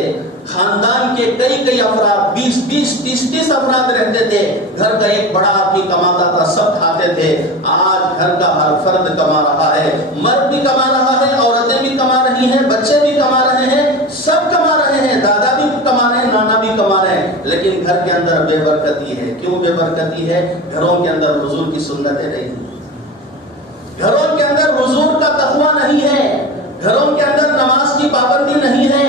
خاندان کے کئی افراد، 20-30 افراد رہتے تھے، گھر کا ایک بڑا آدمی کماتا تھا، سب کھاتے تھے۔ آج گھر کا ہر فرد کما رہا ہے، مرد بھی کما رہا ہے، عورتیں بھی کما رہی ہیں، بچے بھی کما رہے ہیں، سب کما رہے ہیں، دادا بھی کما رہے ہیں، نانا بھی کما رہے ہیں، لیکن گھر کے اندر بے برکتی ہے۔ کیوں بے برکتی ہے؟ گھروں کے اندر حضور کی سنتیں نہیں، گھروں کے اندر حضور کا تقویٰ نہیں ہے، گھروں کے اندر نماز کی پابندی نہیں ہے۔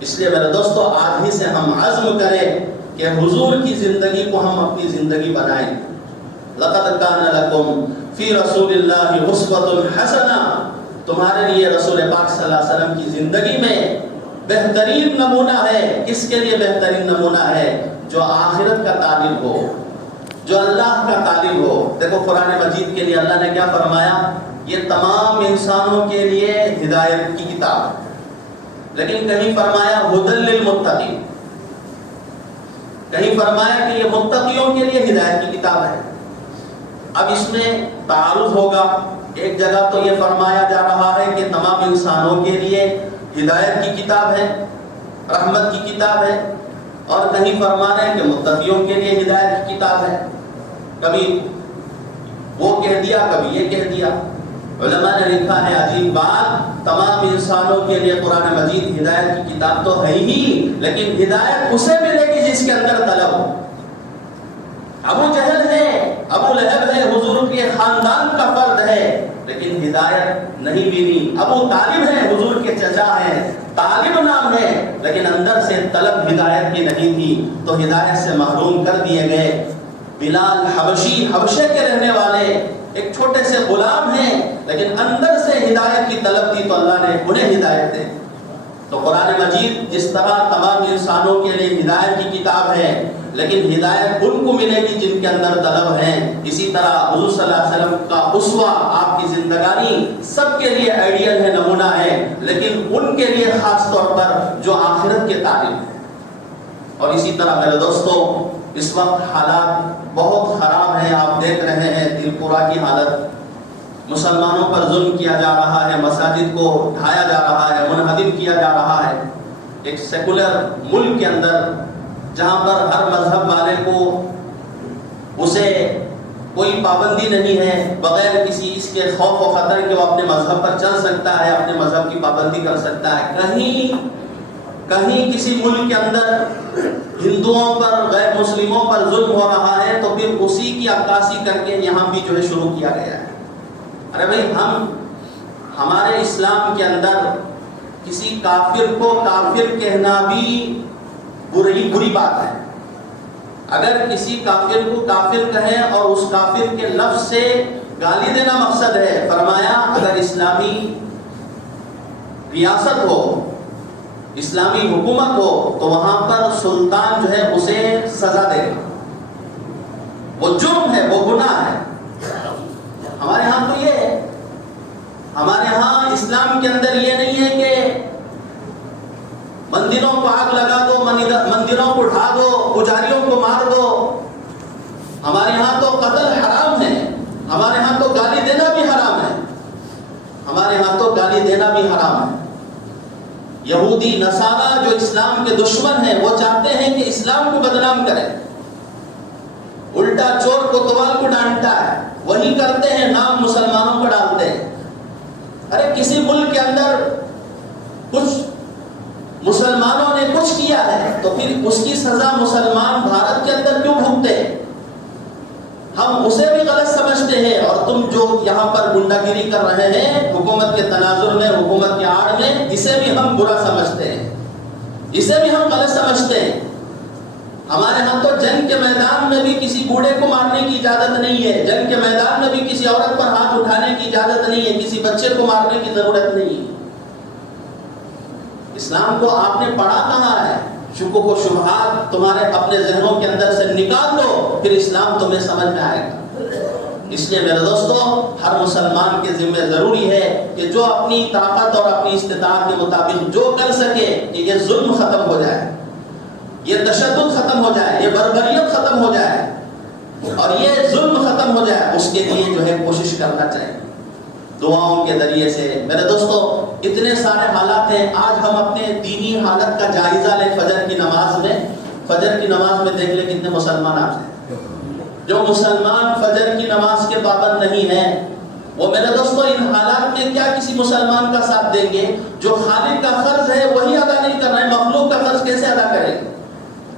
اس لیے میرے دوستو، آج ہی سے ہم عزم کریں کہ کہ حضور کی زندگی کو ہم اپنی زندگی بنائیں. لقد کان لکم فی رسول اللہ اسوۃ حسنہ، تمہارے لیے رسول پاک صلی اللہ علیہ وسلم کی زندگی میں بہترین نمونہ ہے. کس کے لیے بہترین نمونہ ہے؟ جو آخرت کا طالب ہو، جو اللہ کا طالب ہو. دیکھو قرآن مجید کے لیے اللہ نے کیا فرمایا؟ یہ تمام انسانوں کے لیے ہدایت کی کتاب ہے. لیکن کہیں فرمایا ھدی للمتقین، کہیں فرمایا کہ یہ متقیوں کے لیے ہدایت کی کتاب ہے. اب اس میں تعارض ہوگا. ایک جگہ تو یہ فرمایا جا رہا ہے کہ تمام انسانوں کے لیے ہدایت کی کتاب ہے، رحمت کی کتاب ہے، اور کہیں فرما رہے ہیں کہ متقیوں کے لیے ہدایت کی کتاب ہے. کبھی وہ کہہ دیا، کبھی یہ کہہ دیا. علماء نے لکھا ہے عجیب بات، تمام انسانوں کے لیے قرآن مجید ہدایت کی کتاب تو ہے ہی، لیکن ہدایت اسے ملے گی جس کے اندر طلب ہو. ابو جہل ہے، ابو لہب ہے، حضور کے خاندان کا فرد ہے، لیکن ہدایت نہیں ملی. ابو طالب ہے، حضور کے چچا ہیں، طالب نام ہے، لیکن اندر سے طلب ہدایت کی نہیں تھی، تو ہدایت سے محروم کر دیے گئے. بلال حبشی، حبشے کے رہنے والے ایک چھوٹے سے غلام ہیں، لیکن اندر سے ہدایت کی طلب تھی تو اللہ نے انہیں ہدایت دی. تو قرآن مجید جس طرح تمام انسانوں کے لیے ہدایت کی کتاب ہے، لیکن ہدایت ان کو ملے گی جن کے اندر طلب ہے. اسی طرح حضور صلی اللہ علیہ وسلم کا اسوہ، آپ کی زندگانی سب کے لیے آئیڈیل ہے، نمونہ ہے، لیکن ان کے لیے خاص طور پر جو آخرت کے طالب ہیں. اور اسی طرح میرے دوستوں، اس وقت حالات بہت خراب ہیں. آپ دیکھ رہے ہیں دل پورا کی حالت، مسلمانوں پر ظلم کیا جا رہا ہے، مساجد کو ڈھایا جا رہا ہے، منہدم کیا جا رہا ہے. ایک سیکولر ملک کے اندر جہاں پر ہر مذہب والے کو اسے کوئی پابندی نہیں ہے، بغیر کسی اس کے خوف و خطر کے وہ اپنے مذہب پر چل سکتا ہے، اپنے مذہب کی پابندی کر سکتا ہے. کہیں کسی ملک کے اندر ہندوؤں پر، غیر مسلموں پر ظلم ہو رہا ہے تو پھر اسی کی عکاسی کر کے یہاں بھی جو ہے شروع کیا گیا ہے. ارے بھائی، ہمارے اسلام کے اندر کسی کافر کو کافر کہنا بھی بری بات ہے. اگر کسی کافر کو کافر کہیں اور اس کافر کے لفظ سے گالی دینا مقصد ہے، فرمایا اگر اسلامی ریاست ہو، اسلامی حکومت ہو، تو وہاں پر سلطان جو ہے اسے سزا دے گا. وہ جرم ہے، وہ گناہ ہے. ہمارے ہاں تو یہ ہے، ہمارے ہاں اسلام کے اندر یہ نہیں ہے کہ مندروں کو آگ لگا دو، مندروں کو ڈھا دو، پجاریوں کو مار دو. ہمارے ہاں تو قتل حرام ہے، ہمارے ہاں تو گالی دینا بھی حرام ہے، ہمارے ہاں تو گالی دینا بھی حرام ہے. یہودی نصارہ جو اسلام کے دشمن ہیں، وہ چاہتے ہیں کہ اسلام کو بدنام کریں. الٹا چور کوتوال کو ڈانٹتا ہے، وہی کرتے ہیں، نام مسلمانوں کو ڈالتے ہیں. ارے کسی ملک کے اندر کچھ مسلمانوں نے کچھ کیا ہے تو پھر اس کی سزا مسلمان بھارت کے اندر کیوں بھگتے ہیں؟ ہم اسے بھی غلط سمجھتے ہیں، اور تم جو یہاں پر گنڈا گیری کر رہے ہیں حکومت کے تناظر میں، حکومت کے آڑ میں، اسے بھی ہم برا سمجھتے ہیں، اسے بھی ہم غلط سمجھتے ہیں. ہمارے ہاں تو جنگ کے میدان میں بھی کسی بوڑھے کو مارنے کی اجازت نہیں ہے، جنگ کے میدان میں بھی کسی عورت پر ہاتھ اٹھانے کی اجازت نہیں ہے، کسی بچے کو مارنے کی ضرورت نہیں ہے. اسلام کو آپ نے پڑھا کہاں ہے؟ شکوک و شبہات تمہارے اپنے ذہنوں کے اندر سے نکال دو، پھر اسلام تمہیں سمجھ میں آئے گا. اس لیے میرے دوستوں، ہر مسلمان کے ذمہ ضروری ہے کہ جو اپنی طاقت اور اپنی استطاعت کے مطابق جو کر سکے کہ یہ ظلم ختم ہو جائے، یہ تشدد ختم ہو جائے، یہ بربریت ختم ہو جائے، اور یہ ظلم ختم ہو جائے، اس کے لیے جو ہے کوشش کرنا چاہیے دعاؤں کے ذریعے سے. میرے دوستو، اتنے سارے حالات ہیں. آج ہم اپنے دینی حالت کا جائزہ لیں. فجر کی نماز میں دیکھ لیں کتنے مسلمان آتے ہیں. جو مسلمان فجر کی نماز کے پابند نہیں ہیں، وہ میرے دوستو ان حالات میں کیا کسی مسلمان کا ساتھ دیں گے؟ جو خالق کا فرض ہے وہی ادا نہیں کر رہے ہیں، مخلوق کا فرض کیسے ادا کریں گے؟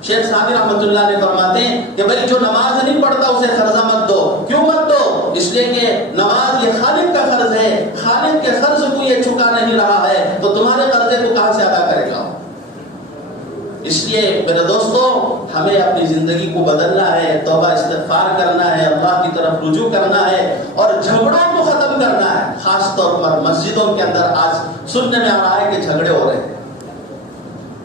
شیخ سعدی رحمۃ اللہ علیہ فرماتے ہیں کہ بھائی جو نماز نہیں پڑھتا اسے قرضہ مت دو. کیوں مت دو؟ اس لیے کہ نماز یہ خالق کا فرض ہے، خالق کے فرض کو یہ چکا نہیں رہا ہے تو تمہارے قرضے کو کہاں سے ادا کرے گا؟ اس لیے میرے دوستو، ہمیں اپنی زندگی کو بدلنا ہے، توبہ استغفار کرنا ہے، اللہ کی طرف رجوع کرنا ہے اور جھگڑوں کو ختم کرنا ہے۔ خاص طور پر مسجدوں کے اندر آج سننے میں آ رہا ہے کہ جھگڑے ہو رہے ہیں۔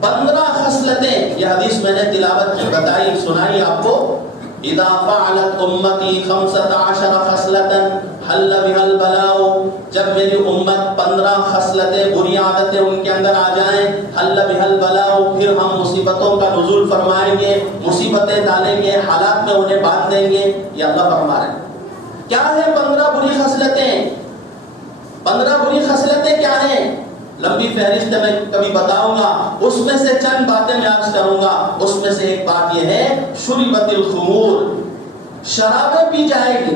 15 خصلتیں، یہ حدیث میں نے تلاوت کی، بتائی، سنائی آپ کو۔ اذا فعلت امتی 15 خصلتا حل بها البلاء، جب میری امت 15 خصلتیں، بری عادتیں ان کے اندر آ جائیں، حل بها البلاء، پھر ہم مصیبتوں کا نزول فرمائیں گے، مصیبتیں ڈالیں گے، حالات میں انہیں باندھ دیں گے۔ یہ اللہ فرما رہے ہیں۔ کیا ہے 15 بری خصلتیں؟ 15 بری خصلتیں کیا ہیں؟ لمبی فہرست میں کبھی بتاؤں گا، اس میں سے چند باتیں میں عرض کروں گا۔ اس میں سے ایک بات یہ ہے، شربت الخمور، شرابیں پی جائے گی،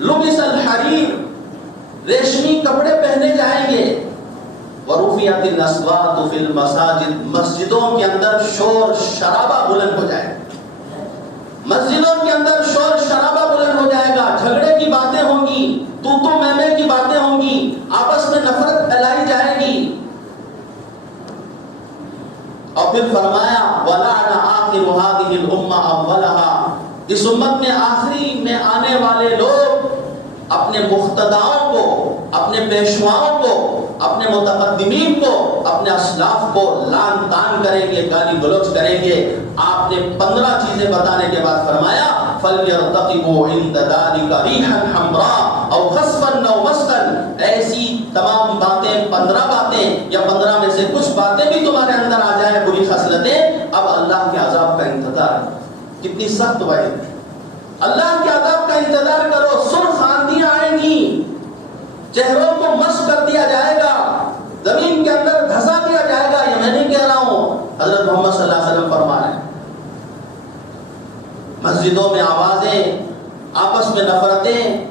لبس الحریر، ریشمی کپڑے پہنے جائیں گے، ورفعت الاصوات فی المساجد، مسجدوں کے اندر شور شرابہ بلند ہو جائے گا، مسجدوں کے اندر شور شرابہ بلند ہو جائے گا، جھگڑے کی باتیں ہوں گی، تو میں کی باتیں ہوں گی، آپس میں نفرت پھیلائی جائے گی۔ اور پھر فرمایا وَلَعْنَ آخِرُ هَذِهِ الْأُمَّةِ أَوَّلَهَا، اس امت میں آخری میں آنے والے لوگ اپنے مقتداؤں کو، اپنے پیشواؤں کو، اپنے متقدمین کو، اپنے اسلاف کو لعن طعن کریں گے، گالی گلوچ کریں گے۔ آپ نے 15 چیزیں بتانے کے بعد فرمایا فَلْيَرْتَقِبُوا عِنْدَ ذَلِكَ رِيحًا حَمْرَاءَ أَوْ خَصْفًا أَوْ مَسْكًا، ایسی تمام باتیں، 15 باتیں یا 15 میں سے کچھ باتیں بھی تمہارے اندر آ جائیں، بری خصلتیں، اب اللہ کے عذاب کا انتظار۔ کتنی سخت وعید ہے، اللہ کے عذاب کا انتظار کرو۔ سرخ آندیاں آئیں گی، چہروں کو مسخ کر دیا جائے گا، زمین کے اندر دھسا دیا جائے گا۔ یہ میں نہیں کہہ رہا ہوں، حضرت محمد صلی اللہ علیہ وسلم فرما رہے ہیں۔ مسجدوں میں آوازیں، آپس میں نفرتیں،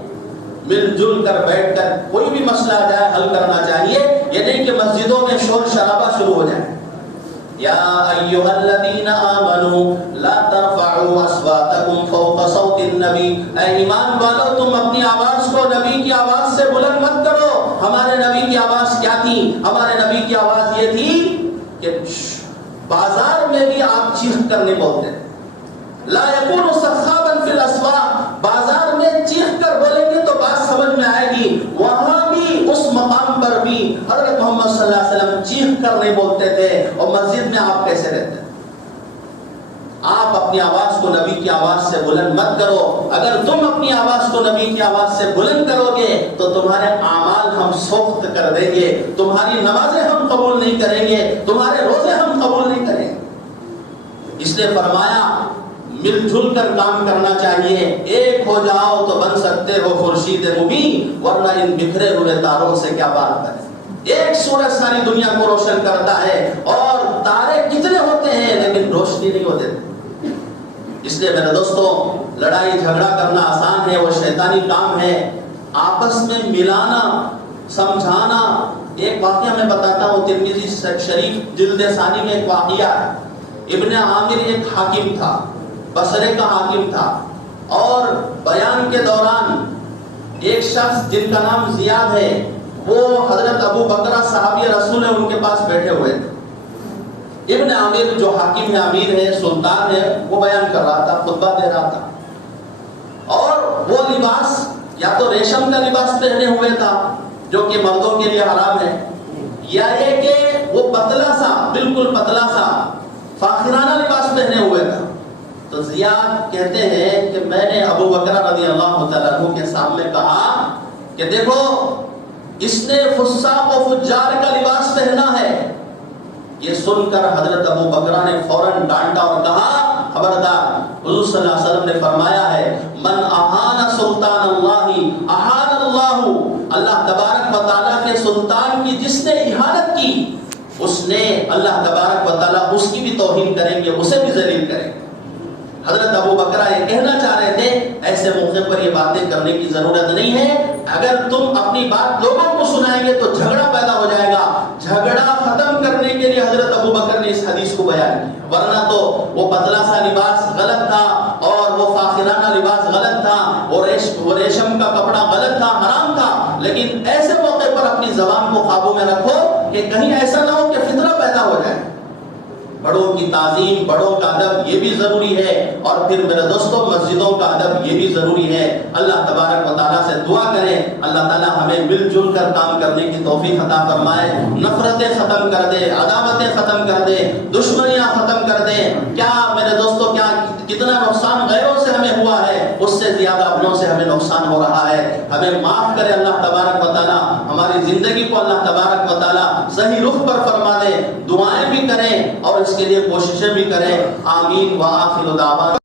مل جل کر بیٹھ کر کوئی بھی مسئلہ آ جائے حل کرنا چاہیے، یہ نہیں کہ مسجدوں میں شور شرابہ شروع ہو جائے۔ یا ایھا الذین آمنوا لا ترفعوا اصواتکم فوق صوت النبی، اے ایمان والو تم اپنی آواز کو نبی کی آواز سے بلند مت کرو۔ ہمارے نبی کی آواز کیا تھی؟ ہمارے نبی کی آواز یہ تھی کہ بازار میں بھی آپ چیخ کر نہیں بولتے، لا یکون صخابا فی الاسواق، بازار میں چیخ کر بولیں گے تو بات سمجھ میں آئے گی۔ وہاں بھی اس مقام پر بھی حضرت محمد صلی اللہ علیہ وسلم چیخ کر نہیں بولتے تھے، اور مسجد میں آپ کیسے رہتے ہیں؟ آپ اپنی آواز کو نبی کی آواز سے بلند مت کرو۔ اگر تم اپنی آواز کو نبی کی آواز سے بلند کرو گے تو تمہارے اعمال ہم سوخت کر دیں گے، تمہاری نمازیں ہم قبول نہیں کریں گے، تمہارے روزے ہم قبول نہیں کریں گے۔ اس نے فرمایا مل جل کر کام کرنا چاہیے، ایک ہو جاؤ تو بن سکتے ہو خورشید مبین، ورنہ ان بکھرے ہوئے تاروں سے کیا بات کریں۔ ایک سورج ساری دنیا کو روشن کرتا ہے، اور تارے کتنے ہوتے ہیں لیکن روشنی نہیں ہوتے۔ اس لیے میرے دوستو، لڑائی جھگڑا کرنا آسان ہے، وہ شیطانی کام ہے۔ آپس میں ملانا، سمجھانا۔ ایک واقعہ میں بتاتا ہوں، ترمذی شریف جلد ثانی میں ایک واقعہ ہے۔ ابن عامر ایک حاکم تھا، بصرے کا حاکم تھا، اور بیان کے دوران ایک شخص جن کا نام زیاد ہے، وہ حضرت ابو بکرہ صحابی رسول ہیں، ان کے پاس بیٹھے ہوئے تھے۔ ابن عامر جو حاکم ہے، امیر ہے، سلطان ہے، وہ بیان کر رہا تھا، خطبہ دے رہا تھا، اور وہ لباس یا تو ریشم کا لباس پہنے ہوئے تھا جو کہ مردوں کے لیے حرام ہے، یا یہ کہ وہ پتلا سا، بالکل پتلا سا فاخرانہ لباس پہنے ہوئے تھا۔ تو زیاد کہتے ہیں کہ میں نے ابو بکرہ رضی اللہ تعالیٰ عنہ کے سامنے کہا کہ دیکھو اس نے فساق و فجار کا لباس پہنا ہے۔ یہ سن کر حضرت ابو بکرہ نے فوراً ڈانٹا اور کہا خبردار، حضور صلی اللہ علیہ وسلم نے فرمایا ہے من اہان سلطان اللہ اہان اللہ، اللہ تبارک و تعالیٰ کے سلطان کی جس نے اہانت کی، اس نے اللہ تبارک و تعالیٰ اس کی بھی توہین کریں گے، اسے بھی ذلیل کریں گے۔ حضرت ابو بکرہ یہ کہنا چاہ رہے تھے ایسے موقع پر یہ باتیں کرنے کی ضرورت نہیں ہے۔ اگر تم اپنی بات لوگوں کو سنائیں گے تو جھگڑا پیدا ہو جائے گا۔ جھگڑا ختم کرنے کے لیے حضرت ابو بکر نے اس حدیث کو بیان کیا، ورنہ تو وہ پتلا سا لباس غلط تھا، اور وہ فاخرانہ لباس غلط تھا، وہ ریشم کا کپڑا غلط تھا، حرام تھا۔ لیکن ایسے موقع پر اپنی زبان کو قابو میں رکھو کہ کہیں ایسا نہ ہو کہ فتنہ پیدا ہو جائے۔ بڑوں کی تعظیم، بڑوں کا ادب یہ بھی ضروری ہے، اور پھر میرے دوستوں مسجدوں کا ادب یہ بھی ضروری ہے۔ اللہ تبارک و تعالیٰ سے دعا کریں اللہ تعالیٰ ہمیں مل جل کر کام کرنے کی توفیق عطا فرمائے، نفرتیں ختم کر دے، عداوتیں ختم کر دے، دشمنیاں ختم کر دے۔ کیا میرے دوستوں کیا کتنا نقصان غیروں سے ہمیں ہوا ہے، اس سے زیادہ اپنوں سے ہمیں نقصان ہو رہا ہے۔ ہمیں معاف کرے اللہ تبارک و تعالیٰ، ہماری زندگی کو اللہ تبارک و تعالیٰ صحیح رخ پر فرما دے۔ دعائیں بھی کریں اور اس کے لیے کوششیں بھی کریں۔ آمین وآخر دعوانا